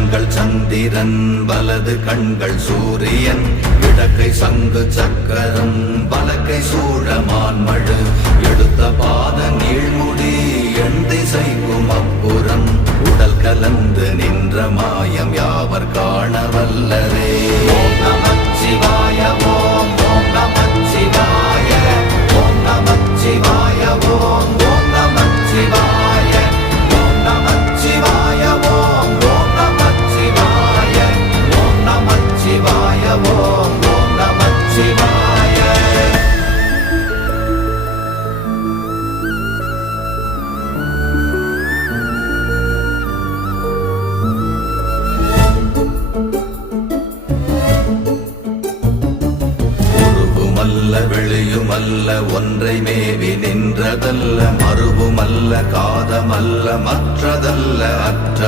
கண்கள் சந்திரன் வலது கண்கள் சூரியன் இடக்கை சங்கு சக்கரம் வலக்கை சூழமான்மழு எடுத்த பாத நீழ்முடி எண் திசைக்கும் அப்புறம் உடல் கலந்து நின்ற மாயம் யாவர் காண வல்லரே. ஓம் நமச்சிவாய ஓம் ஓம் நமச்சிவாய ஓம் நமச்சிவாய ஓம் ஓம் நமச்சிவாய ஓம் நமச்சிவாய ஓம் ஓம் நமச்சிவாய ஓம் நமச்சிவாய ஓம் ஓம் நமச்சிவாய. வெளியுமல்ல ஒன்றை மேவி நின்றதல்ல மறுவுமல்ல காதமல்ல மற்றத